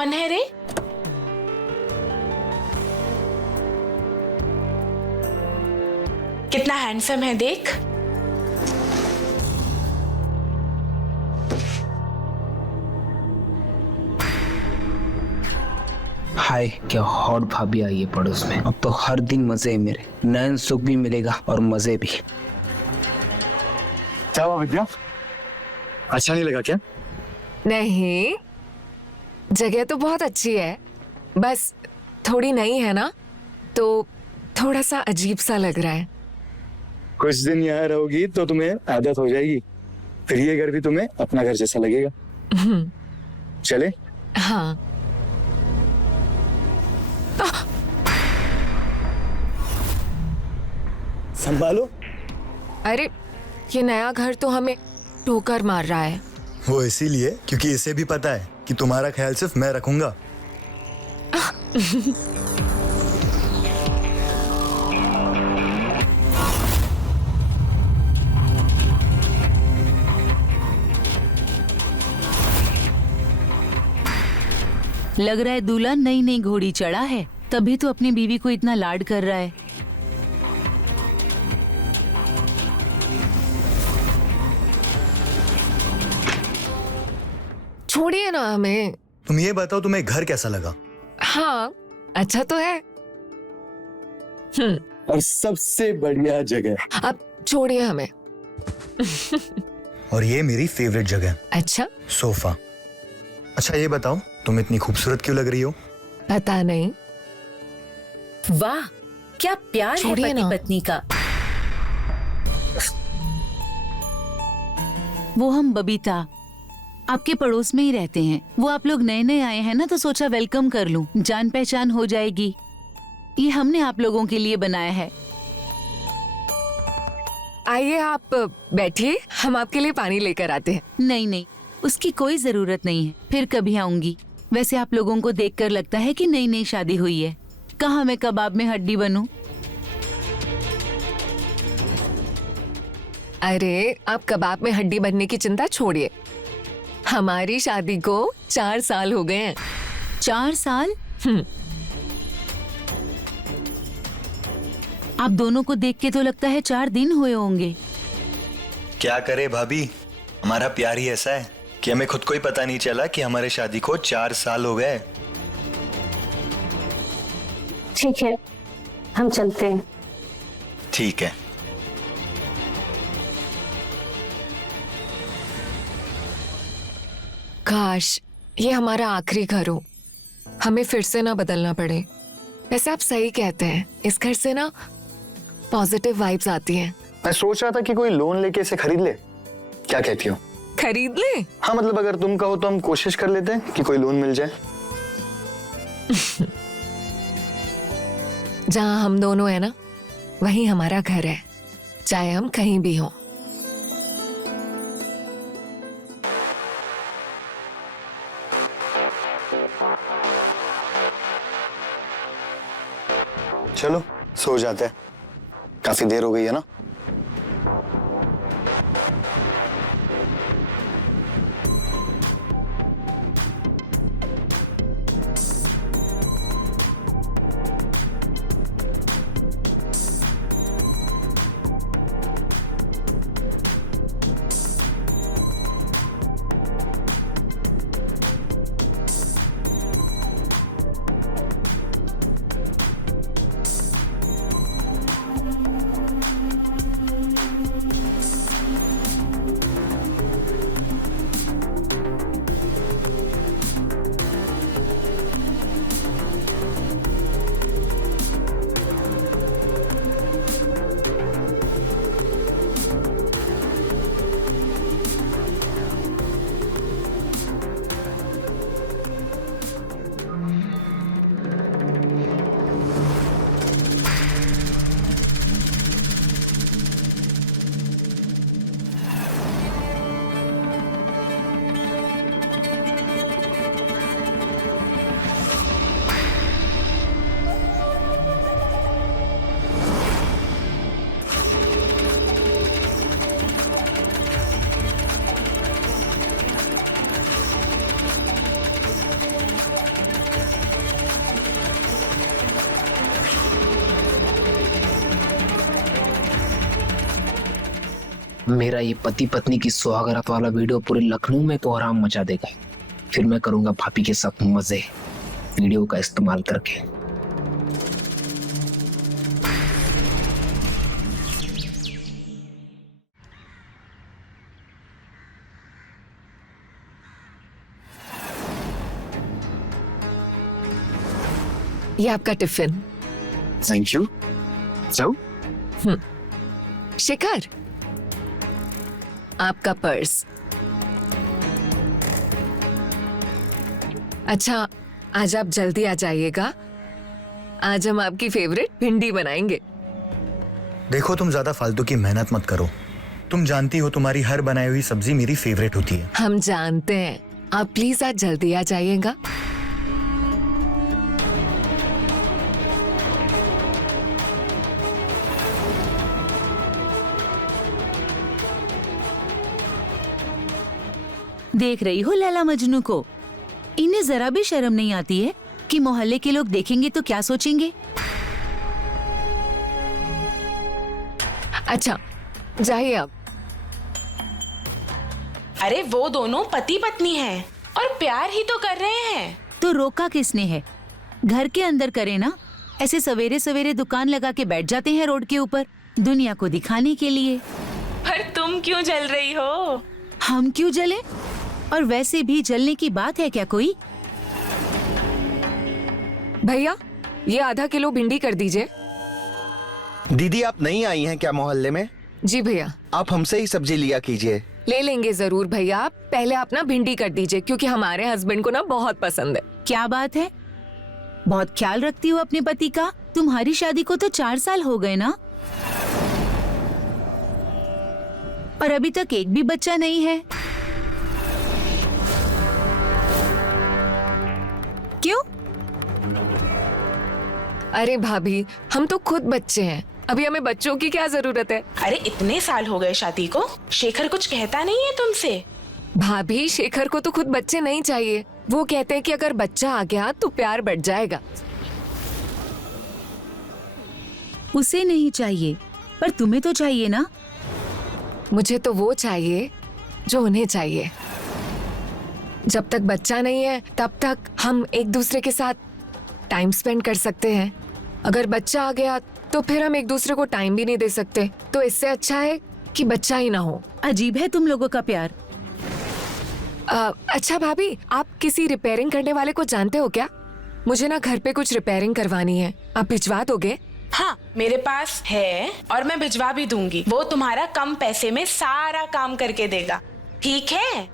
कौन है रे? कितना हैंडसम है देख। हाय, क्या हॉट भाभी आई है पड़ोस में। अब तो हर दिन मजे है मेरे, नयन सुख भी मिलेगा और मजे भी। क्या हुआ विद्या, अच्छा नहीं लगा क्या? नहीं, जगह तो बहुत अच्छी है, बस थोड़ी नई है ना, तो थोड़ा सा अजीब सा लग रहा है। कुछ दिन यहाँ रहोगी तो तुम्हें आदत हो जाएगी, फिर ये घर भी तुम्हें अपना घर जैसा लगेगा। चले? हाँ। संभालो। अरे, ये नया घर तो हमें ठोकर मार रहा है। वो इसीलिए क्योंकि इसे भी पता है कि तुम्हारा ख्याल सिर्फ मैं रखूंगा। लग रहा है दूल्हा नई नई घोड़ी चढ़ा है, तभी तो अपनी बीवी को इतना लाड कर रहा है। छोड़िए ना हमें। तुम ये बताओ तुम्हें घर कैसा लगा? हाँ, अच्छा तो है। और सबसे बढ़िया जगह। अब छोड़िए हमें। और ये मेरी फेवरेट जगह, अच्छा, सोफा। अच्छा ये बताओ, तुम इतनी खूबसूरत क्यों लग रही हो? पता नहीं। वाह, क्या प्यार है छोड़िए पति ना। पत्नी का। वो हम बबीता आपके पड़ोस में ही रहते हैं। वो आप लोग नए नए आए हैं ना, तो सोचा वेलकम कर लूं, जान पहचान हो जाएगी। ये हमने आप लोगों के लिए बनाया है। आइए आप बैठिए, हम आपके लिए पानी लेकर आते हैं। नहीं नहीं, उसकी कोई जरूरत नहीं है, फिर कभी आऊंगी। वैसे आप लोगों को देखकर लगता है कि नई नई शादी हुई है। कहाँ मैं कबाब में हड्डी बनूं? अरे, आप कबाब में हड्डी बनने की चिंता छोड़िए। हमारी शादी को 4 साल हो गए हैं। 4 साल? आप दोनों को देख के तो लगता है 4 दिन हुए होंगे। क्या करे भाभी, हमारा प्यार ही ऐसा है कि हमें खुद को ही पता नहीं चला कि हमारे शादी को 4 साल हो गए। ठीक है, हम चलते हैं। ठीक है। काश ये हमारा आखिरी घर हो, हमें फिर से ना बदलना पड़े। वैसे आप सही कहते हैं, इस घर से ना पॉजिटिव वाइब्स आती हैं। मैं सोच रहा था कि कोई लोन लेके इसे खरीद ले, क्या कहती हो? खरीद ले? हाँ मतलब अगर तुम कहो तो हम कोशिश कर लेते हैं कि कोई लोन मिल जाए। जहाँ हम दोनों है ना, वही हमारा घर है, चाहे हम कहीं भी हों। चलो सो जाते हैं, काफी देर हो गई है ना। मेरा ये पति पत्नी की सुहागरात वाला वीडियो पूरे लखनऊ में कोहराम मचा देगा। फिर मैं करूंगा भाभी के साथ मजे, वीडियो का इस्तेमाल करके। ये आपका टिफिन। Thank you. जाओ। शिखर, आपका पर्स। अच्छा, आज आप जल्दी आ जाइएगा। आज हम आपकी फेवरेट भिंडी बनाएंगे। देखो, तुम ज्यादा फालतू की मेहनत मत करो। तुम जानती हो तुम्हारी हर बनाई हुई सब्जी मेरी फेवरेट होती है। हम जानते हैं, आप प्लीज आज जल्दी आ जाइएगा। देख रही हो लैला मजनू को? इन्हें जरा भी शर्म नहीं आती है कि मोहल्ले के लोग देखेंगे तो क्या सोचेंगे। अच्छा, जाइए आप। अरे वो दोनों पति पत्नी हैं और प्यार ही तो कर रहे हैं। तो रोका किसने है? घर के अंदर करे ना। ऐसे सवेरे सवेरे दुकान लगा के बैठ जाते हैं रोड के ऊपर, दुनिया को दिखाने के लिए। पर तुम क्यों जल रही हो? हम क्यों जले? और वैसे भी जलने की बात है क्या कोई? भैया, ये आधा किलो भिंडी कर दीजिए। दीदी, आप नहीं आई हैं क्या मोहल्ले में? जी भैया। आप हमसे ही सब्जी लिया कीजिए। ले लेंगे जरूर भैया। आप पहले आप ना भिंडी कर दीजिए, क्योंकि हमारे हस्बैंड को ना बहुत पसंद है। क्या बात है? बहुत ख्याल रखती हो अपने पति का। तुम्हारी शादी को तो 4 साल हो गए ना, और अभी तक एक भी बच्चा नहीं है। क्यों? अरे भाभी, हम तो खुद बच्चे हैं, अभी हमें बच्चों की क्या जरूरत है? अरे इतने साल हो गए शादी को, शेखर कुछ कहता नहीं है तुमसे? भाभी, शेखर को तो खुद बच्चे नहीं चाहिए। वो कहते हैं कि अगर बच्चा आ गया तो प्यार बढ़ जाएगा। उसे नहीं चाहिए, पर तुम्हें तो चाहिए ना। मुझे तो वो चाहिए जो उन्हें चाहिए। जब तक बच्चा नहीं है तब तक हम एक दूसरे के साथ टाइम स्पेंड कर सकते हैं। अगर बच्चा आ गया तो फिर हम एक दूसरे को टाइम भी नहीं दे सकते। तो इससे अच्छा है कि बच्चा ही ना हो। अजीब है तुम लोगों का प्यार। अच्छा भाभी, आप किसी रिपेयरिंग करने वाले को जानते हो क्या? मुझे ना घर पे कुछ रिपेयरिंग करवानी है, आप भिजवा दोगे? हाँ, मेरे पास है और मैं भिजवा भी दूंगी। वो तुम्हारा कम पैसे में सारा काम करके देगा। ठीक है?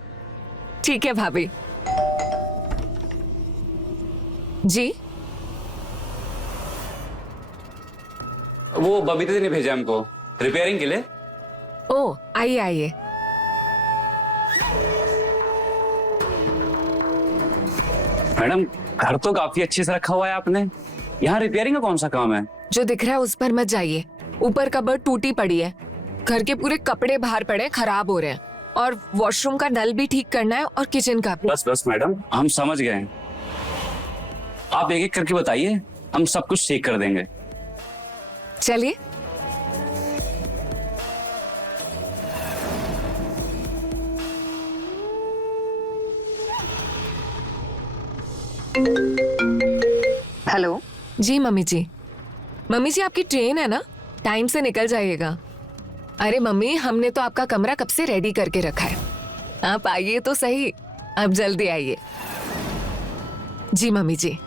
ठीक है भाभी जी। वो बबीता जी ने भेजा हमको रिपेयरिंग के लिए। ओ, आइए आइए। मैडम, घर तो काफी अच्छे से रखा हुआ है आपने, यहाँ रिपेयरिंग का कौन सा काम है? जो दिख रहा है उस पर मत जाइए। ऊपर कबर्ड टूटी पड़ी है, घर के पूरे कपड़े बाहर पड़े खराब हो रहे हैं, और वॉशरूम का नल भी ठीक करना है और किचन का भी। बस बस मैडम, हम समझ गए हैं। आप एक एक करके बताइए, हम सब कुछ ठीक कर देंगे। चलिए। हेलो जी मम्मी जी। मम्मी जी, आपकी ट्रेन है ना, टाइम से निकल जाइएगा। अरे मम्मी, हमने तो आपका कमरा कब से रेडी करके रखा है। आप आइए तो सही, अब जल्दी आइए। जी मम्मी जी।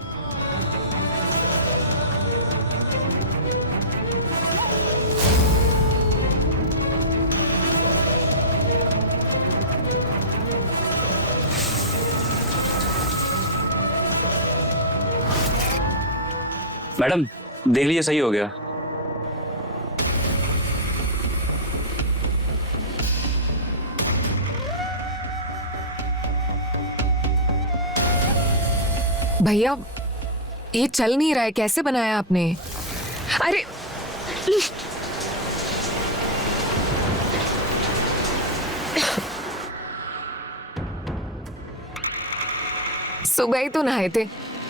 मैडम, देख लीजिए, सही हो गया। भैया, ये चल नहीं रहा है, कैसे बनाया आपने? अरे सुबह ही तो नहाए थे,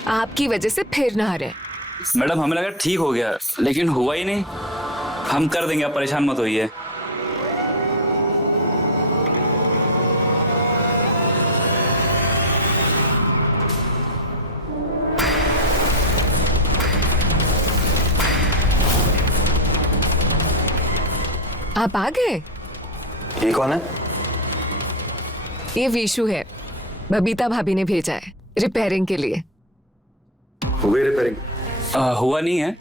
आपकी वजह से फिर नहा रहे। मैडम, हमें लगा ठीक हो गया, लेकिन हुआ ही नहीं। हम कर देंगे, आप परेशान मत होइए। आप आ गए? ये कौन है? ये विशु है, बबीता भाभी ने भेजा है रिपेयरिंग के लिए। हो गई रिपेयरिंग? हुआ नहीं है,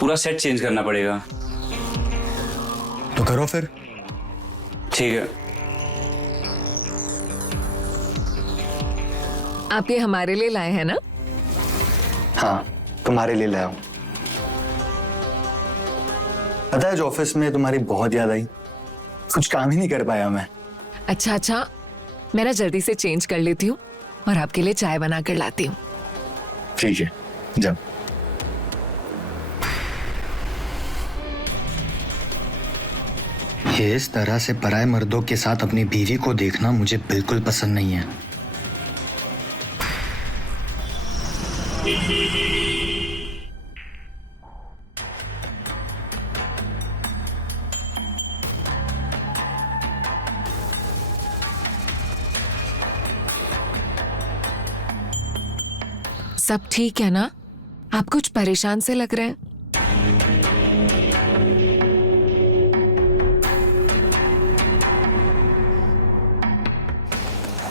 पूरा सेट चेंज करना पड़ेगा। तो करो फिर। ठीक है। आप ये हमारे लिए लाए हैं ना? हाँ, तुम्हारे लिए लाया हूं। पता है, जो ऑफिस में तुम्हारी बहुत याद आई, कुछ काम ही नहीं कर पाया मैं। अच्छा, मैं ना जल्दी से चेंज कर लेती हूँ और आपके लिए चाय बना कर लाती हूँ। ठीक है, जाओ। ये इस तरह से पराये मर्दों के साथ अपनी बीवी को देखना मुझे बिल्कुल पसंद नहीं है। सब ठीक है ना? आप कुछ परेशान से लग रहे हैं।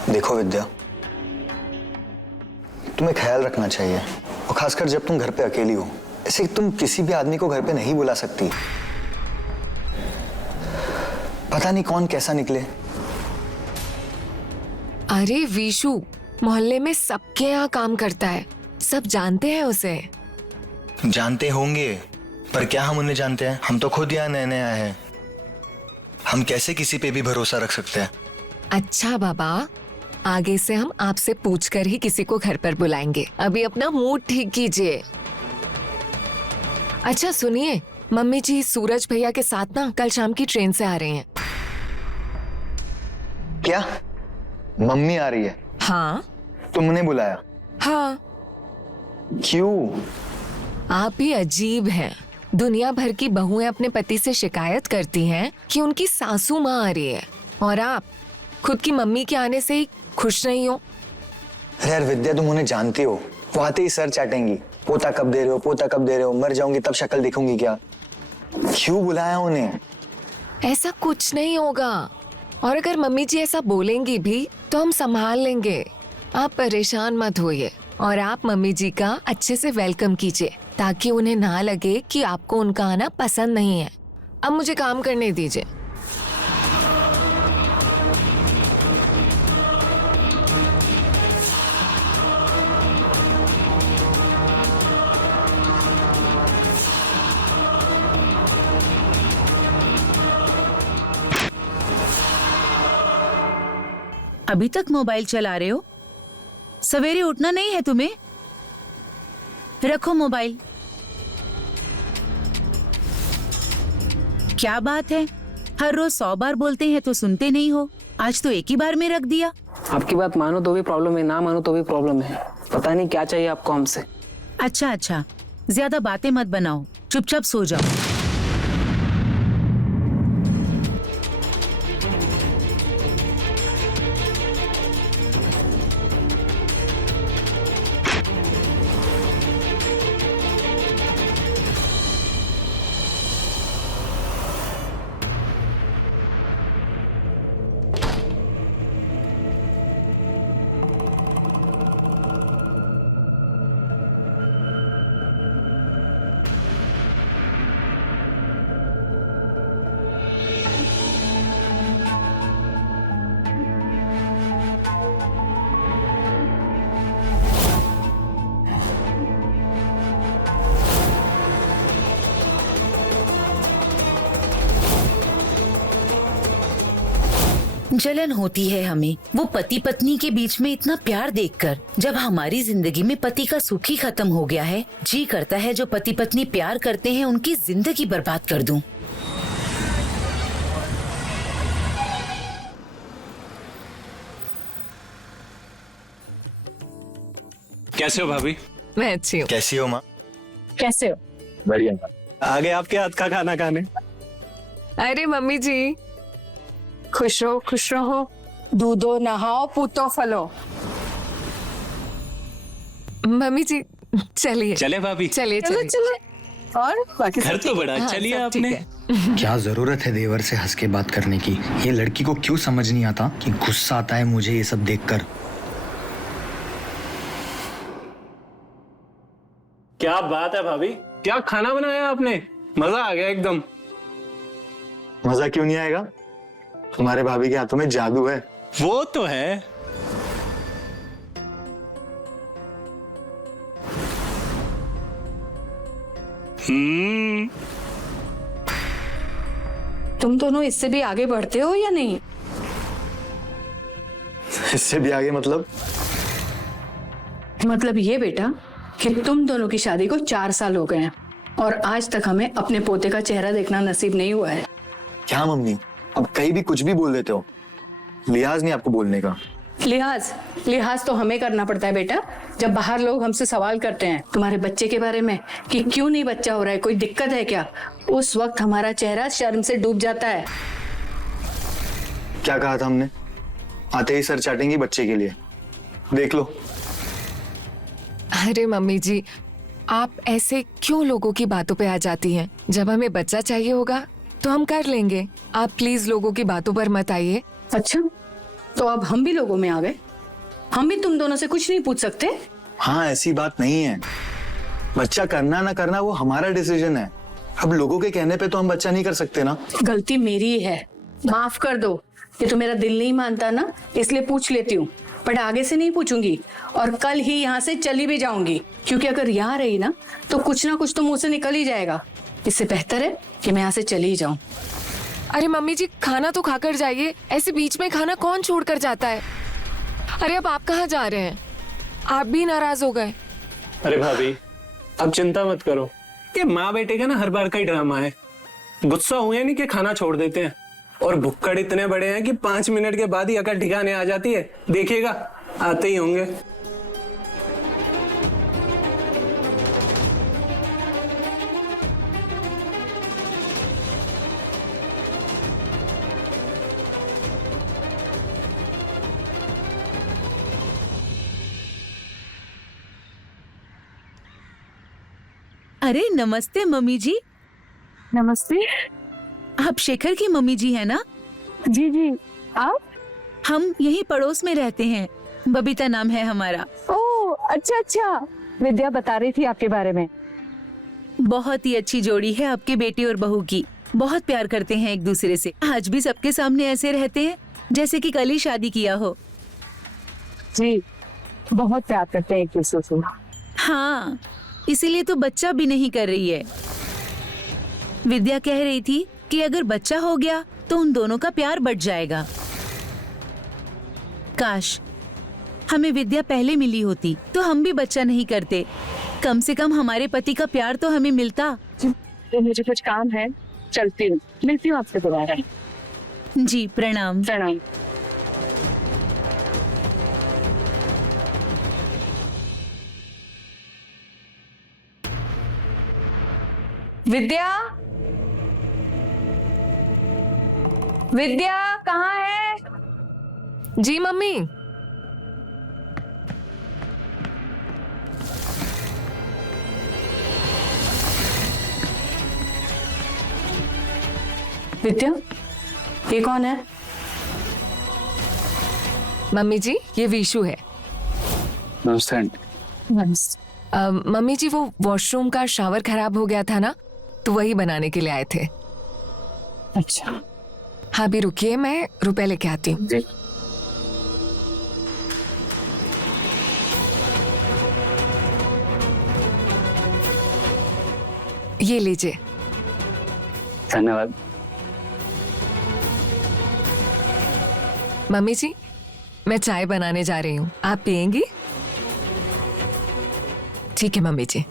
देखो विद्या, तुम्हें ख्याल रखना चाहिए, और खासकर जब तुम घर पे अकेली हो। ऐसे तुम किसी भी आदमी को घर पे नहीं बुला सकती। पता नहीं कौन कैसा निकले। अरे विशु मोहल्ले में सबके यहाँ काम करता है, सब जानते हैं उसे। जानते होंगे, पर क्या हम उन्हें जानते हैं? हम तो खुद यहाँ नए नए आए हैं। हम कैसे किसी पे भी भरोसा रख सकते हैं? अच्छा बाबा, आगे से हम आपसे पूछकर ही किसी को घर पर बुलाएंगे। अभी अपना मूड ठीक कीजिए। अच्छा सुनिए, मम्मी जी सूरज भैया के साथ ना कल शाम की ट्रेन से आ रहे हैं। क्या? मम्मी आ रही है? हाँ। तुमने बुलाया? हाँ। क्यों? आप भी अजीब हैं। दुनिया भर की बहुएं अपने पति से शिकायत करती हैं कि उनकी सासू माँ आ रही है, और आप खुद की मम्मी के आने से ही खुश नहीं हो। अरे यार विद्या, तुम उन्हें जानती हो, वो आते ही सर चाटेंगी। पोता कब दे रहे हो, पोता कब दे रहे हो, मर जाऊंगी तब शक्ल दिखूंगी क्या? क्यों बुलाया उन्हें? ऐसा कुछ नहीं होगा, और अगर मम्मी जी ऐसा बोलेंगी भी तो हम संभाल लेंगे। आप परेशान मत होइए, और आप मम्मी जी का अच्छे से वेलकम कीजिए, ताकि उन्हें ना लगे कि आपको उनका आना पसंद नहीं है। अब मुझे काम करने दीजिए। अभी तक मोबाइल चला रहे हो? सवेरे उठना नहीं है तुम्हें? रखो मोबाइल। क्या बात है, हर रोज 100 बार बोलते हैं तो सुनते नहीं हो। आज तो एक ही बार में रख दिया। आपकी बात मानो तो भी प्रॉब्लम है, ना मानो तो भी प्रॉब्लम है। पता नहीं क्या चाहिए आपको हमसे। अच्छा, ज्यादा बातें मत बनाओ, चुपचाप सो जाओ। जलन होती है हमें वो पति पत्नी के बीच में इतना प्यार देखकर। जब हमारी जिंदगी में पति का सुख ही खत्म हो गया है, जी करता है जो पति पत्नी प्यार करते हैं उनकी जिंदगी बर्बाद कर दूं। कैसे हो भाभी? मैं अच्छी हूँ। कैसी हो माँ? कैसे हो? बढ़िया। आ गए आपके हाथ का खाना खाने। अरे मम्मी जी, खुश रहो, दूधो नहाओ, पूतो फलो। मम्मी जी चलिए। चले भाभी? चलिए चलो चलिए। और बाकी घर तो बड़ा अच्छा लिया आपने। क्या जरूरत है देवर से हंस के बात करने की? ये लड़की को क्यों समझ नहीं आता कि गुस्सा आता है मुझे ये सब देखकर। क्या बात है भाभी, क्या खाना बनाया आपने, मजा आ गया एकदम। मजा क्यों नहीं आएगा, तुम्हारे भाभी के हाथों में जादू है। वो तो है। तुम दोनों इससे भी आगे बढ़ते हो या नहीं? इससे भी आगे मतलब ये बेटा कि तुम दोनों की शादी को 4 साल हो गए हैं और आज तक हमें अपने पोते का चेहरा देखना नसीब नहीं हुआ है। क्या मम्मी, अब कहीं भी कुछ भी बोल देते हो, लिहाज नहीं आपको बोलने का। लिहाज तो हमें करना पड़ता है बेटा, जब बाहर लोग हमसे सवाल करते हैं तुम्हारे बच्चे के बारे में कि क्यों नहीं बच्चा हो रहा है, कोई दिक्कत है क्या, उस वक्त हमारा चेहरा शर्म से डूब जाता है। क्या कहा था हमने, आते ही सर चाटेंगी बच्चे के लिए, देख लो। अरे मम्मी जी, आप ऐसे क्यों लोगों की बातों पे आ जाती हैं? जब हमें बच्चा चाहिए होगा तो हम कर लेंगे, आप प्लीज लोगों की बातों पर मत आइए। अच्छा, तो अब हम भी लोगों में आ गए, हम भी तुम दोनों से कुछ नहीं पूछ सकते? हाँ, ऐसी बात नहीं है, बच्चा करना ना करना वो हमारा डिसीजन है। अब लोगों के कहने पे तो हम बच्चा नहीं कर सकते ना। गलती मेरी ही है, माफ कर दो। ये तो मेरा दिल नहीं मानता ना, इसलिए पूछ लेती हूँ, बट आगे से नहीं पूछूंगी और कल ही यहाँ से चली भी जाऊंगी, क्योंकि अगर यहाँ रही ना कुछ तो मुंह से निकल ही जाएगा। इससे बेहतर है कि मैं यहाँ से चली ही जाऊं। अरे मम्मी जी, खाना तो खाकर जाइए, ऐसे बीच में खाना कौन छोड़कर जाता है? अरे अब आप कहाँ जा रहे हैं? आप भी नाराज हो गए। अरे भाभी, अब चिंता मत करो, ये माँ बेटे का ना हर बार का ही ड्रामा है। गुस्सा हुए नहीं कि खाना छोड़ देते हैं, और भुक्कड़ इतने बड़े हैं कि 5 मिनट के बाद ही अकल ठिकाने आ जाती है। देखिएगा, आते ही होंगे। अरे नमस्ते मम्मी जी। नमस्ते। आप शेखर की मम्मी जी है ना? जी जी, आप? हम यही पड़ोस में रहते हैं, बबीता नाम है हमारा। ओह अच्छा, विद्या बता रही थी आपके बारे में। बहुत ही अच्छी जोड़ी है आपके बेटे और बहू की, बहुत प्यार करते हैं एक दूसरे से। आज भी सबके सामने ऐसे रहते हैं जैसे कि कल ही शादी किया हो। जी, बहुत प्यार करते हैं एक दूसरे से। हाँ, इसीलिए तो बच्चा भी नहीं कर रही है। विद्या कह रही थी कि अगर बच्चा हो गया तो उन दोनों का प्यार बढ़ जाएगा। काश हमें विद्या पहले मिली होती तो हम भी बच्चा नहीं करते, कम से कम हमारे पति का प्यार तो हमें मिलता। तो मुझे कुछ काम है, चलती हूँ, मिलती हूँ आपसे दोबारा। जी प्रणाम। प्रणाम। विद्या कहाँ है? जी मम्मी। विद्या, ये कौन है? मम्मी जी, ये विशु है। नमस्ते। मम्मी जी, वो वॉशरूम का शावर खराब हो गया था ना, तो वही बनाने के लिए आए थे। अच्छा, हाँ भी रुकिए, मैं रुपए लेके आती हूँ। ये लीजिए। धन्यवाद। मम्मी जी, मैं चाय बनाने जा रही हूँ, आप पियेंगी? ठीक है मम्मी जी।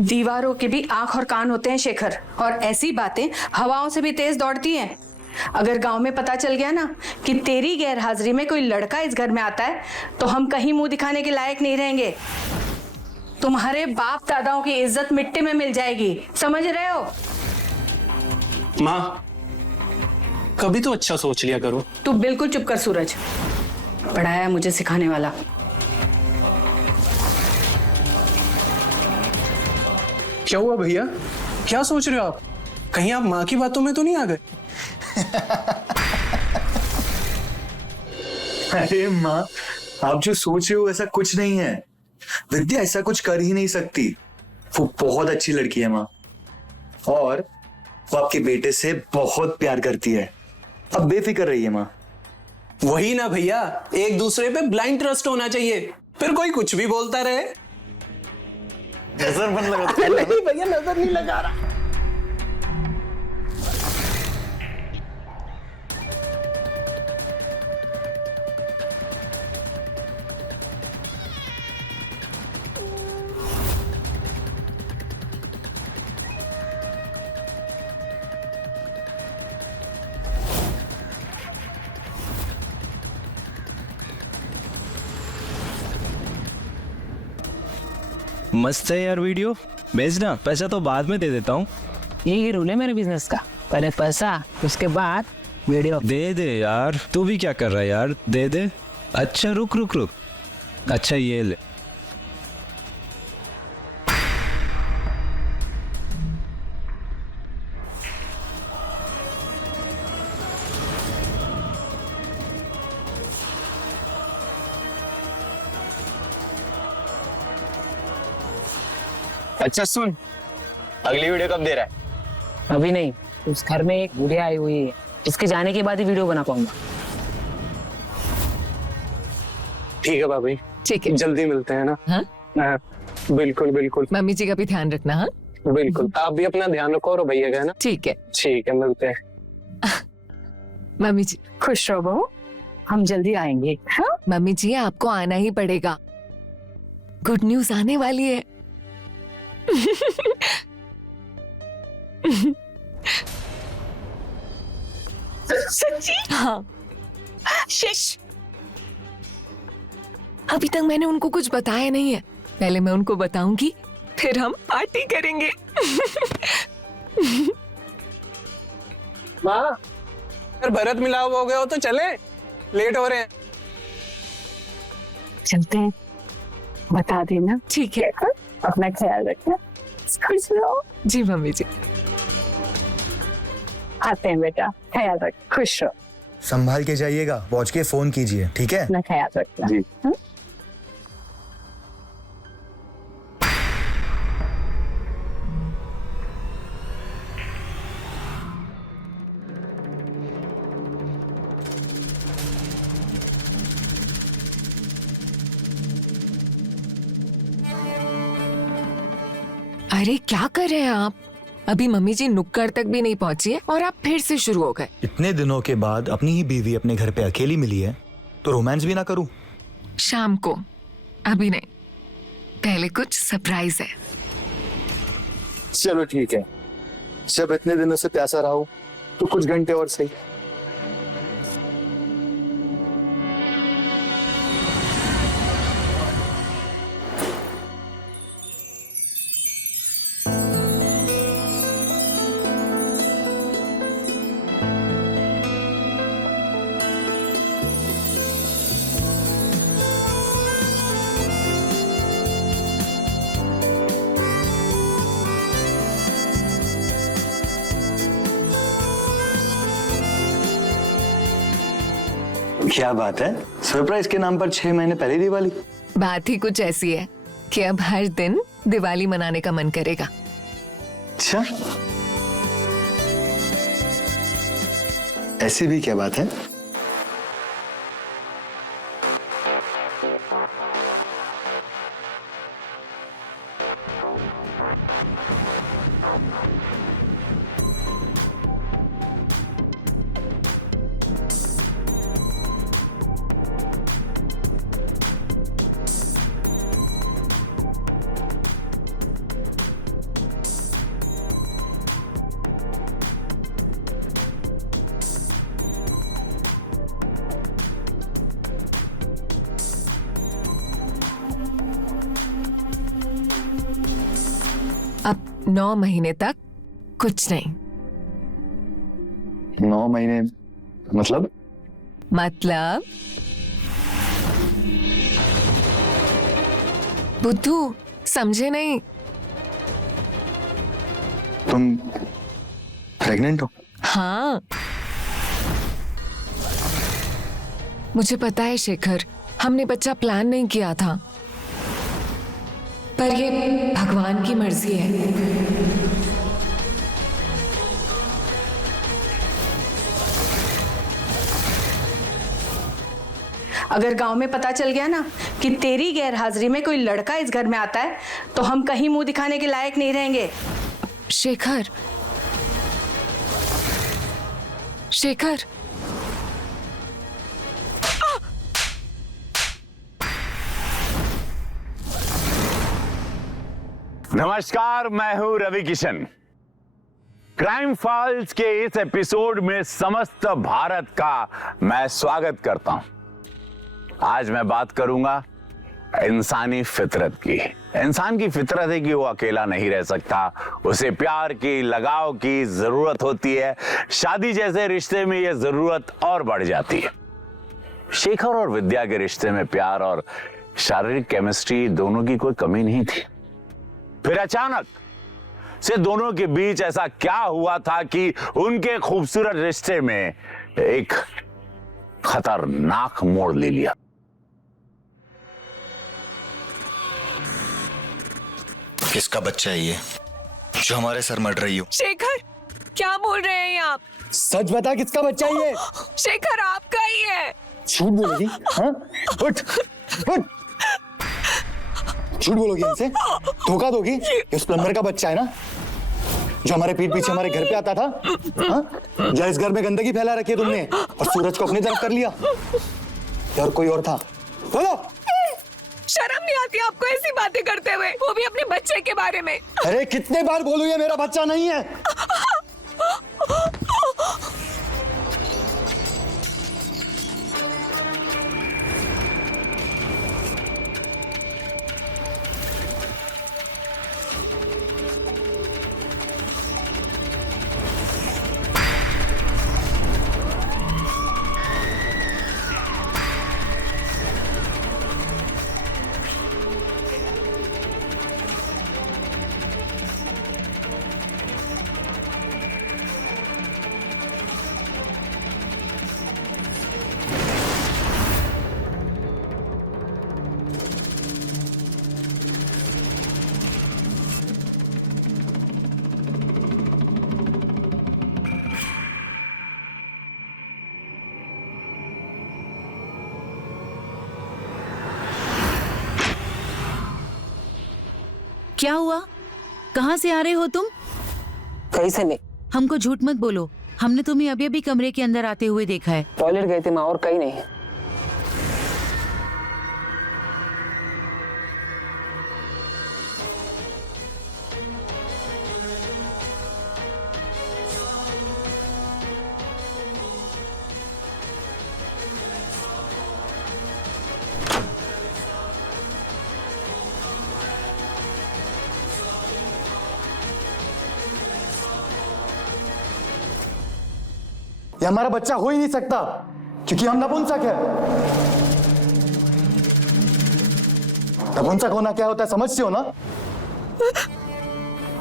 दीवारों के भी आंख और कान होते हैं शेखर, और ऐसी बातें हवाओं से भी तेज दौड़ती हैं। अगर गांव में पता चल गया ना कि तेरी गैर हाजिरी में कोई लड़का इस घर में आता है तो हम कहीं मुंह दिखाने के लायक नहीं रहेंगे। तुम्हारे बाप दादाओं की इज्जत मिट्टी में मिल जाएगी, समझ रहे हो? माँ, कभी तो अच्छा सोच लिया करो। तू बिल्कुल चुप कर सूरज। पढ़ाया मुझे सिखाने वाला। क्या हुआ भैया, क्या सोच रहे हो आप? कहीं आप माँ की बातों में तो नहीं आ गए? अरे माँ, आप जो सोच रहे हो ऐसा कुछ नहीं है। विद्या ऐसा कुछ कर ही नहीं सकती। वो बहुत अच्छी लड़की है माँ, और वो आपके बेटे से बहुत प्यार करती है। अब बेफिक्र रहिए माँ। वही ना भैया, एक दूसरे पे ब्लाइंड ट्रस्ट होना चाहिए, फिर कोई कुछ भी बोलता रहे। नजर बंद लगा। नहीं भैया, नजर नहीं लगा रहा। मस्त है यार वीडियो, भेजना। पैसा तो बाद में दे देता हूँ। यही रूल है मेरे बिजनेस का, पहले पैसा उसके बाद वीडियो। दे दे यार, तू भी क्या कर रहा है यार, दे दे। अच्छा रुक रुक रुक, अच्छा ये ले। अच्छा सुन, अगली वीडियो कब दे रहा है? अभी नहीं, उस घर में एक बुढ़िया आई हुई है, इसके जाने के बाद ही वीडियो बना पाऊंगा। ठीक है भाभी, ठीक है, जल्दी मिलते हैं ना। हाँ? बिल्कुल बिल्कुल। मम्मी जी का भी ध्यान रखना। हाँ बिल्कुल, आप भी अपना ध्यान रखो और भैया का है ना। ठीक है। ठीक है, मिलते हैं। मम्मी जी खुश रहो बहू, हम जल्दी आएंगे। हाँ? मम्मी जी आपको आना ही पड़ेगा, गुड न्यूज आने वाली है। सच्ची? हाँ, शिश, अभी तक मैंने उनको कुछ बताया नहीं है, पहले मैं उनको बताऊंगी, फिर हम पार्टी करेंगे। माँ, अगर भरत मिलाप हो गया हो तो चले, लेट हो रहे हैं। चलते हैं, बता देना। ठीक है, अपना ख्याल रखना, खुश रहो। जी मम्मी जी। आते हैं बेटा, ख्याल रख, खुश रहो। संभाल के जाइएगा, पहुंच के फोन कीजिए, ठीक है? अपना ख्याल रखना जी। अरे क्या कर रहे हैं आप? अभी मम्मी जी नुक्कड़ तक भी नहीं पहुंची है और आप फिर से शुरू हो गए। इतने दिनों के बाद अपनी ही बीवी अपने घर पे अकेली मिली है, तो रोमांस भी ना करूं? शाम को, अभी नहीं, पहले कुछ सरप्राइज है। चलो ठीक है, जब इतने दिनों से प्यासा रहा हूं तो कुछ घंटे और सही। क्या बात है, सरप्राइज के नाम पर 6 महीने पहले दिवाली। बात ही कुछ ऐसी है कि अब हर दिन दिवाली मनाने का मन करेगा। अच्छा, ऐसी भी क्या बात है? अब 9 महीने तक कुछ नहीं। 9 महीने मतलब? मतलब बुद्धू समझे नहीं। तुम प्रेग्नेंट हो? हाँ, मुझे पता है शेखर, हमने बच्चा प्लान नहीं किया था, पर ये भगवान की मर्जी है। अगर गांव में पता चल गया ना कि तेरी गैर हाजिरी में कोई लड़का इस घर में आता है तो हम कहीं मुंह दिखाने के लायक नहीं रहेंगे। शेखर, शेखर, नमस्कार, मैं हूं रवि किशन। क्राइम फाइल्स के इस एपिसोड में समस्त भारत का मैं स्वागत करता हूं। आज मैं बात करूंगा इंसानी फितरत की। इंसान की फितरत है कि वो अकेला नहीं रह सकता, उसे प्यार की, लगाव की जरूरत होती है। शादी जैसे रिश्ते में यह जरूरत और बढ़ जाती है। शेखर और विद्या के रिश्ते में प्यार और शारीरिक केमिस्ट्री दोनों की कोई कमी नहीं थी। फिर अचानक से दोनों के बीच ऐसा क्या हुआ था कि उनके खूबसूरत रिश्ते में एक खतरनाक मोड़ ले लिया। किसका बच्चा है ये जो हमारे सर मर रही हो? शेखर, क्या बोल रहे हैं आप? सच बता, किसका बच्चा है ये? शेखर, आपका ही है। झूठ बोलोगी? हाँ? उठ, उठ। झूठ बोलोगी हमसे? धोखा दोगी? इस प्लम्बर का बच्चा है ना, जो हमारे पीठ पीछे हमारे घर पे आता था? हाँ? या इस घर में गंदगी फैला रखी है तुमने और सूरज को अपनी तरफ कर लिया? और कोई और था? बोलो। शर्म नहीं आती आपको ऐसी बातें करते हुए, वो भी अपने बच्चे के बारे में? अरे कितने बार बोलूं, ये मेरा बच्चा नहीं है। क्या हुआ? कहाँ से आ रहे हो तुम? कहीं से नहीं। हमको झूठ मत बोलो, हमने तुम्हें अभी अभी कमरे के अंदर आते हुए देखा है। टॉयलेट गए थे माँ, और कहीं नहीं। ये हमारा बच्चा हो ही नहीं सकता क्योंकि हम नपुंसक है। नपुंसक होना क्या होता है समझते हो ना?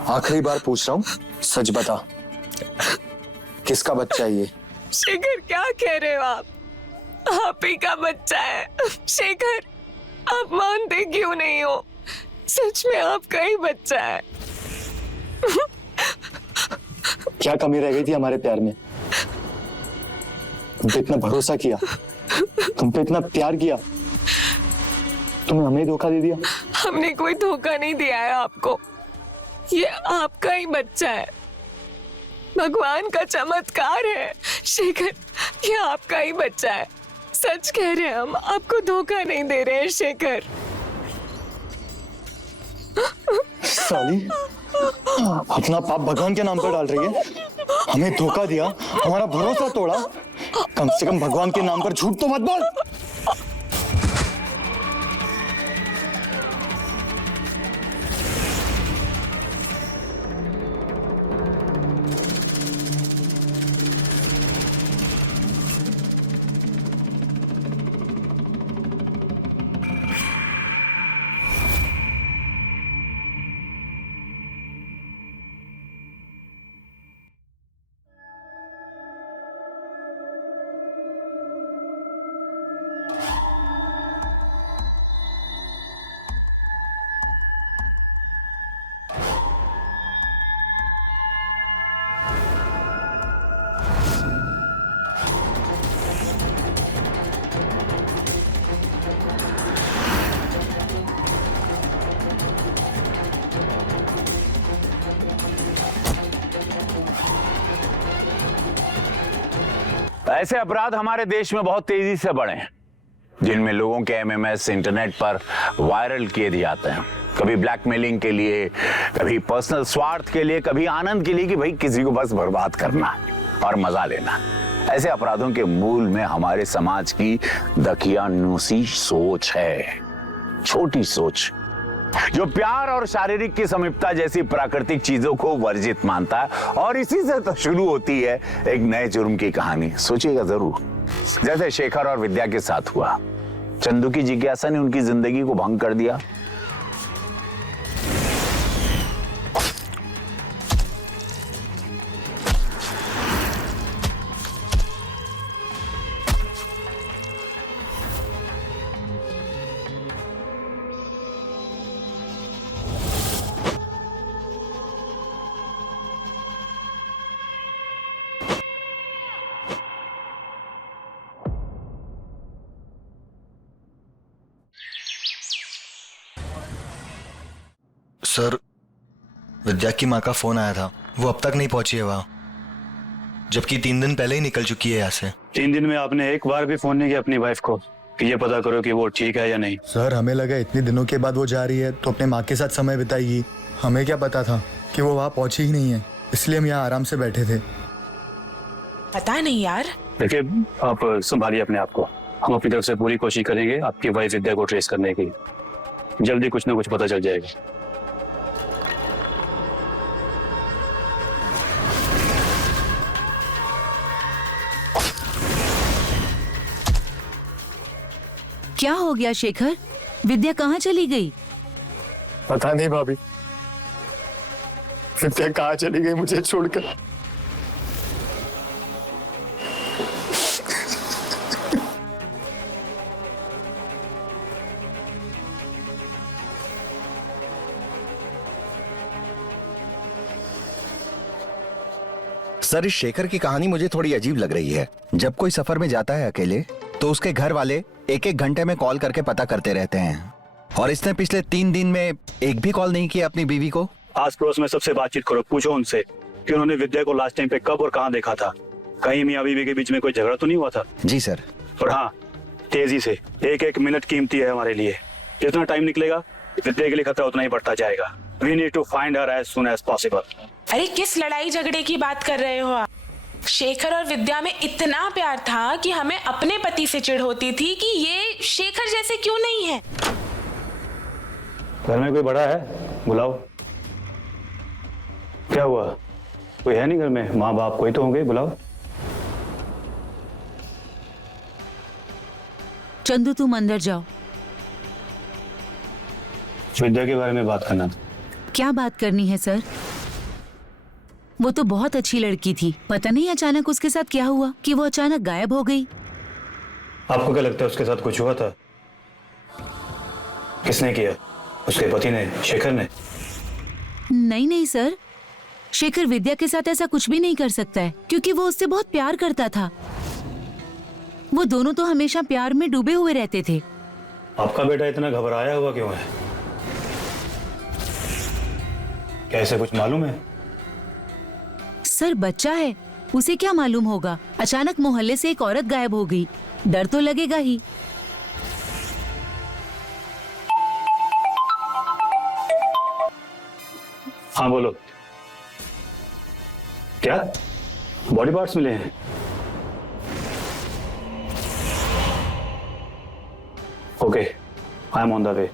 आखिरी बार पूछ रहा हूं, सच बता, किसका बच्चा है ये? शेखर, क्या कह रहे हो आप ही का बच्चा है। शेखर, आप मानते क्यों नहीं हो? सच में आपका ही बच्चा है। क्या कमी रह गई थी हमारे प्यार में? तुम पे इतना भरोसा किया, तुम पे इतना प्यार किया, तुमने हमें धोखा दे दिया। हमने कोई धोखा नहीं दिया है आपको, ये आपका ही बच्चा है। भगवान का चमत्कार है शेखर, ये आपका ही बच्चा है। सच कह रहे हैं हम, आपको धोखा नहीं दे रहे हैं शेखर। साली, अपना पाप भगवान के नाम पर डाल रही है। हमें धोखा दिया, हमारा भरोसा तोड़ा, कम से कम भगवान के नाम पर झूठ तो मत बोल। ऐसे अपराध हमारे देश में बहुत तेजी से बढ़े हैं, जिनमें लोगों के एमएमएस इंटरनेट पर वायरल किए जाते हैं। कभी ब्लैकमेलिंग के लिए, कभी पर्सनल स्वार्थ के लिए, कभी आनंद के लिए कि भाई किसी को बस बर्बाद करना और मजा लेना। ऐसे अपराधों के मूल में हमारे समाज की दकियानूसी सोच है, छोटी सोच, जो प्यार और शारीरिक की समीपता जैसी प्राकृतिक चीजों को वर्जित मानता है। और इसी से तो शुरू होती है एक नए जुर्म की कहानी। सोचिएगा जरूर, जैसे शेखर और विद्या के साथ हुआ। चंदू की जिज्ञासा ने उनकी जिंदगी को भंग कर दिया। सर, विद्या की माँ का फोन आया था, वो अब तक नहीं पहुंची है वहाँ, जबकि 3 दिन पहले ही निकल चुकी है यहाँ से। 3 दिन में आपने एक बार भी फोन नहीं किया अपनी वाइफ को कि ये पता करो कि वो ठीक है या नहीं? सर, हमें लगा इतने दिनों के बाद वो जा रही है तो अपने माँ के साथ समय बिताएगी। हमें क्या पता था कि वो वहाँ पहुंची ही नहीं है, इसलिए हम यहाँ आराम से बैठे थे। पता नहीं यार। देखिए, आप संभालिए अपने आप को। हम अपनी तरफ से पूरी कोशिश करेंगे आपकी वाइफ विद्या को ट्रेस करने की। जल्दी कुछ ना कुछ पता चल जाएगा। क्या हो गया शेखर? विद्या कहाँ चली गई? पता नहीं भाभी, विद्या कहाँ चली गई मुझे छोड़कर। सर, इस शेखर की कहानी मुझे थोड़ी अजीब लग रही है। जब कोई सफर में जाता है अकेले तो उसके घर वाले 1-1 घंटे में कॉल करके पता करते रहते हैं, और इसने पिछले 3 दिन में एक भी कॉल नहीं किया अपनी बीवी को। आस पड़ोस में सबसे बातचीत करो, पूछो उनसे कि उन्होंने विद्या को लास्ट टाइम पे कब और कहाँ देखा था। कहीं मियां बीवी के बीच में कोई झगड़ा तो नहीं हुआ था? जी सर। और हाँ, तेजी से, 1-1 मिनट कीमती है हमारे लिए। जितना टाइम निकलेगा विद्या के लिए खतरा उतना ही बढ़ता जाएगा। We need to find her as soon as possible. अरे किस लड़ाई झगड़े की बात कर रहे हो आप? शेखर और विद्या में इतना प्यार था कि हमें अपने पति से चिढ़ होती थी कि ये शेखर जैसे क्यों नहीं है। घर में कोई बड़ा है? बुलाओ। क्या हुआ? कोई है नहीं घर में? माँ बाप कोई तो होंगे, बुलाओ। चंदू, तुम अंदर जाओ। विद्या के बारे में बात करना था। क्या बात करनी है सर? वो तो बहुत अच्छी लड़की थी। पता नहीं अचानक उसके साथ क्या हुआ कि वो अचानक गायब हो गई। आपको क्या लगता है उसके साथ कुछ हुआ था? किसने किया? उसके पति ने, शेखर ने? नहीं नहीं सर, शेखर विद्या के साथ ऐसा कुछ भी नहीं कर सकता है, क्योंकि वो उससे बहुत प्यार करता था। वो दोनों तो हमेशा प्यार में डूबे हुए रहते थे। आपका बेटा इतना घबराया हुआ क्यों है? क्या ऐसे कुछ मालूम है? सर, बच्चा है, उसे क्या मालूम होगा? अचानक मोहल्ले से एक औरत गायब हो गई, डर तो लगेगा ही। हाँ बोलो। क्या बॉडी पार्ट्स मिले हैं? Okay, I am on the way.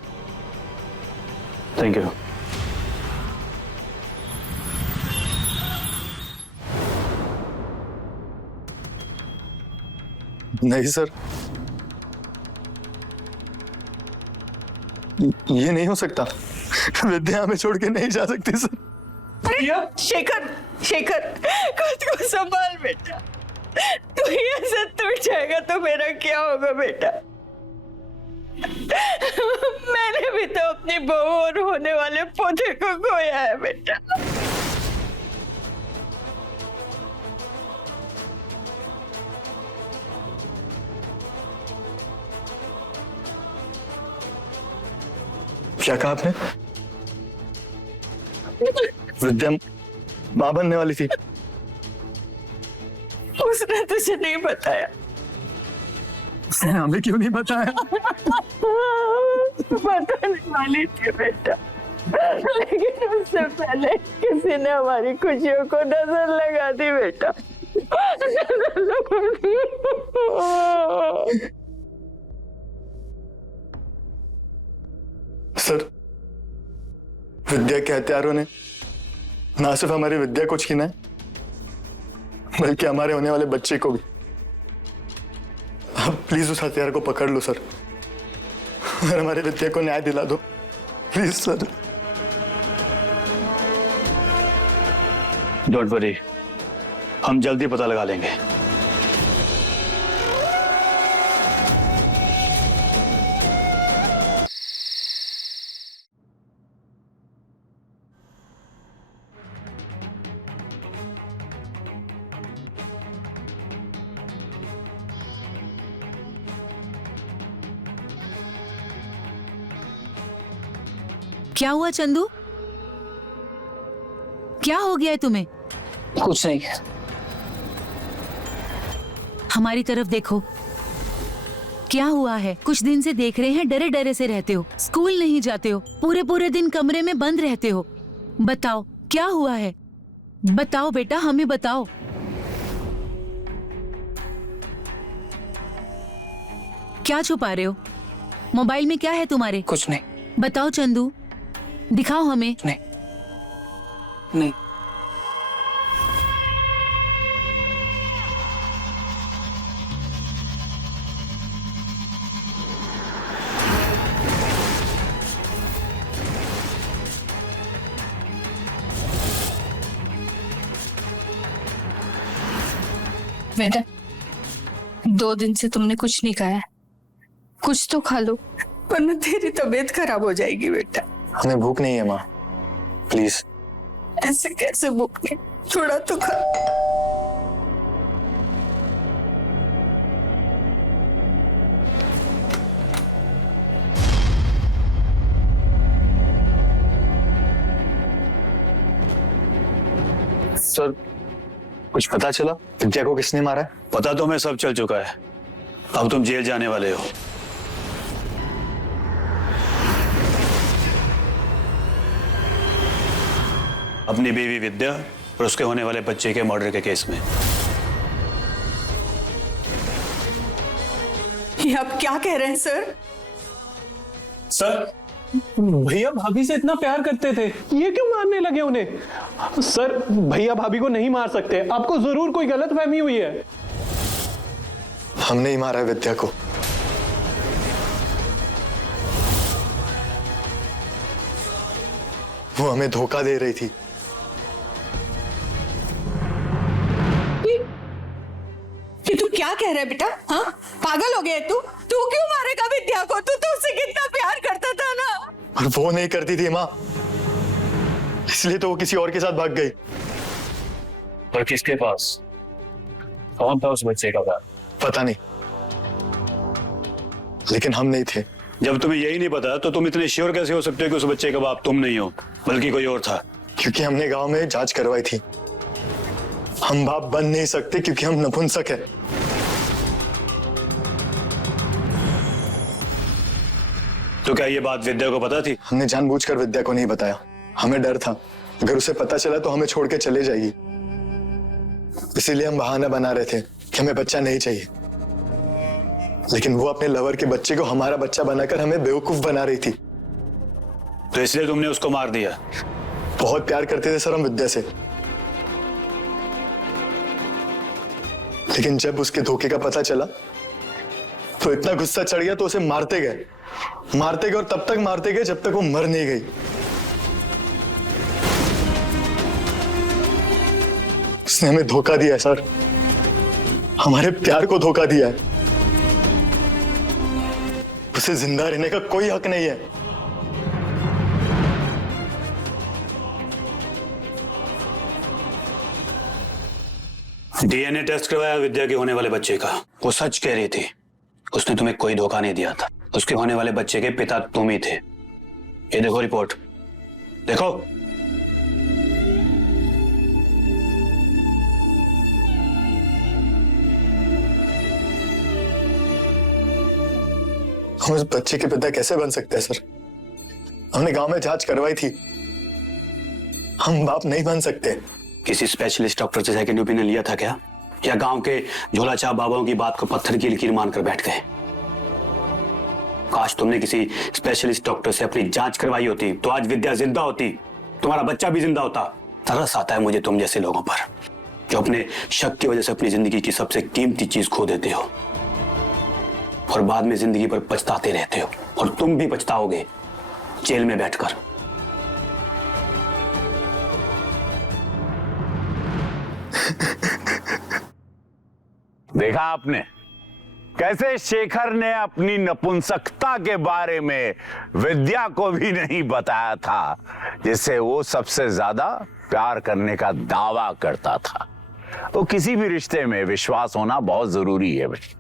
Thank you. नहीं सर, ये नहीं हो सकता। विद्या हमें छोड़ के नहीं जा सकती सर। शेखर, शेखर, खुद को संभाल बेटा। तू ही ऐसे टूट जाएगा तो मेरा क्या होगा बेटा? मैंने भी तो अपनी बहू और होने वाले पोते को खोया है बेटा। क्या कहा आपने? विद्या मां बनने वाली थी। उसने तुझे मुझे नहीं बताया? हमें क्यों नहीं बताया? बताने वाली थी बेटा, लेकिन उससे पहले किसी ने हमारी खुशियों को नजर लगा दी बेटा। सर, विद्या के हत्यारों ने ना सिर्फ हमारी विद्या को छीना है, बल्कि हमारे होने वाले बच्चे को भी। आप प्लीज उस हथियार को पकड़ लो सर, और हमारी विद्या को न्याय दिला दो, प्लीज सर। डोंट वरी, हम जल्दी पता लगा लेंगे। क्या हुआ चंदू? क्या हो गया है तुम्हें? कुछ नहीं। हमारी तरफ देखो, क्या हुआ है? कुछ दिन से देख रहे हैं डरे डरे से रहते हो, स्कूल नहीं जाते हो, पूरे पूरे दिन कमरे में बंद रहते हो। बताओ क्या हुआ है? बताओ बेटा, हमें बताओ। क्या छुपा रहे हो? मोबाइल में क्या है तुम्हारे? कुछ नहीं। बताओ चंदू, दिखाओ हमें। नहीं नहीं। बेटा, 2 दिन से तुमने कुछ नहीं खाया, कुछ तो खा लो, वरना तेरी तबीयत खराब हो जाएगी बेटा। हमें भूख नहीं है माँ, प्लीज। ऐसे कैसे भूख नहीं? थोड़ा तो खा। सर, कुछ पता चला विद्या को किसने मारा है? पता तो हमें सब चल चुका है। अब तुम जेल जाने वाले हो। अपनी बीवी विद्या और उसके होने वाले बच्चे के मर्डर के केस में। ये आप क्या कह रहे हैं सर? सर, भैया भाभी से इतना प्यार करते थे, ये क्यों मारने लगे उन्हें? सर, भैया भाभी को नहीं मार सकते, आपको जरूर कोई गलतफहमी हुई है। हमने ही मारा है विद्या को। वो हमें धोखा दे रही थी। ये तू क्या कह रहा है बेटा? हाँ, पागल हो गया तू? तू क्यों मारेगा विद्या को? तू तो उससे कितना प्यार करता था ना। और वो नहीं करती थी माँ, इसलिए तो वो किसी और के साथ भाग गई। और किसके पास? कौन था उस बच्चे का बाप? पता नहीं, लेकिन हम नहीं थे। जब तुम्हें यही नहीं पता तो तुम इतने श्योर कैसे हो सकते हो कि उस बच्चे का बाप तुम नहीं हो, बल्कि कोई और था? क्योंकि हमने गांव में जांच करवाई थी। हम बाप बन नहीं सकते क्योंकि हम नपुंसक हैं। तो क्या ये बात विद्या को पता थी? हमने जानबूझकर विद्या को नहीं बताया, हमें डर था अगर उसे पता चला तो हमें छोड़ के चले जाएगी। इसीलिए हम बहाना बना रहे थे कि हमें बच्चा नहीं चाहिए, लेकिन वो अपने लवर के बच्चे को हमारा बच्चा बनाकर हमें बेवकूफ बना रही थी। तो इसलिए तुमने उसको मार दिया? बहुत प्यार करते थे सर हम विद्या से, लेकिन जब उसके धोखे का पता चला तो इतना गुस्सा चढ़ गया तो उसे मारते गए और तब तक मारते गए जब तक वो मर नहीं गई। उसने हमें धोखा दिया है सर, हमारे प्यार को धोखा दिया है। उसे जिंदा रहने का कोई हक नहीं है। डीएनए टेस्ट करवाया विद्या के होने वाले बच्चे का, वो सच कह रही थी। उसने तुम्हें कोई धोखा नहीं दिया था। उसके होने वाले बच्चे के पिता तुम ही थे। ये देखो रिपोर्ट, देखो। हम उस बच्चे के पिता कैसे बन सकते हैं सर? हमने गांव में जांच करवाई थी, हम बाप नहीं बन सकते। किसी स्पेशलिस्ट डॉक्टर से सेकंड ओपिनियन लिया था क्या, या गांव के झोला छाप बाबाओं की बात को पत्थर की लकीर मानकर बैठ गए? काश तुमने किसी स्पेशलिस्ट डॉक्टर से अपनी जांच करवाई होती तो आज विद्या जिंदा होती, तुम्हारा बच्चा भी जिंदा होता। तरस आता है मुझे तुम जैसे लोगों पर जो अपने शक की वजह से अपनी जिंदगी की सबसे कीमती चीज खो देते हो और बाद में जिंदगी पर पछताते रहते हो। और तुम भी पछताओगे जेल में बैठकर। देखा आपने कैसे शेखर ने अपनी नपुंसकता के बारे में विद्या को भी नहीं बताया था, जिससे वो सबसे ज्यादा प्यार करने का दावा करता था। तो किसी भी रिश्ते में विश्वास होना बहुत जरूरी है भाई,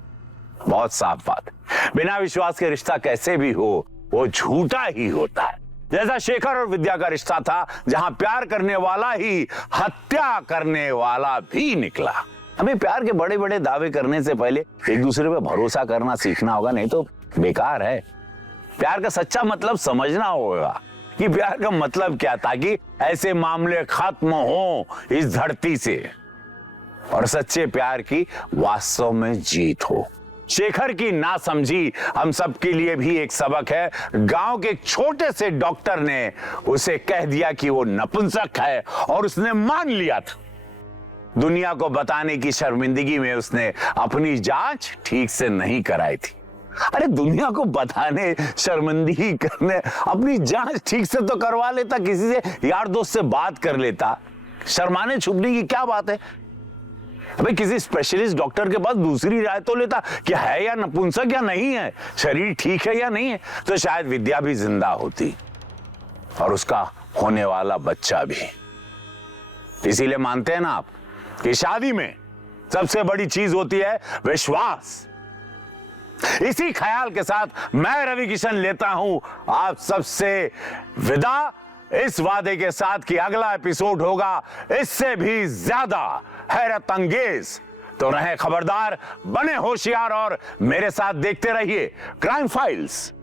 बहुत साफ बात। बिना विश्वास के रिश्ता कैसे भी हो वो झूठा ही होता है। जैसा शेखर और विद्या का रिश्ता था, जहां प्यार करने वाला ही हत्या करने वाला भी निकला। हमें प्यार के बड़े बड़े दावे करने से पहले एक दूसरे पे भरोसा करना सीखना होगा, नहीं तो बेकार है। प्यार का सच्चा मतलब समझना होगा कि प्यार का मतलब क्या, ताकि ऐसे मामले खत्म हो इस धरती से और सच्चे प्यार की वास्तव में जीत हो। शेखर की नासमझी हम सब के लिए भी एक सबक है। गांव के एक छोटे से डॉक्टर ने उसे कह दिया कि वो नपुंसक है और उसने मान लिया था। दुनिया को बताने की शर्मिंदगी में उसने अपनी जांच ठीक से नहीं कराई थी। अरे दुनिया को बताने, शर्मिंदगी करने, अपनी जांच ठीक से तो करवा लेता, किसी से यार दोस्त से बात कर लेता। शर्माने छुपने की क्या बात है? अबे किसी स्पेशलिस्ट डॉक्टर के पास दूसरी राय तो लेता कि है या नपुंसक या नहीं है, शरीर ठीक है या नहीं है, तो शायद विद्या भी जिंदा होती और उसका होने वाला बच्चा भी। इसीलिए मानते हैं ना आप कि शादी में सबसे बड़ी चीज होती है विश्वास। इसी ख्याल के साथ मैं रवि किशन लेता हूं आप सबसे विदा, इस वादे के साथ कि अगला एपिसोड होगा इससे भी ज्यादा हैरत अंगेज। तो रहें खबरदार, बने होशियार और मेरे साथ देखते रहिए क्राइम फाइल्स।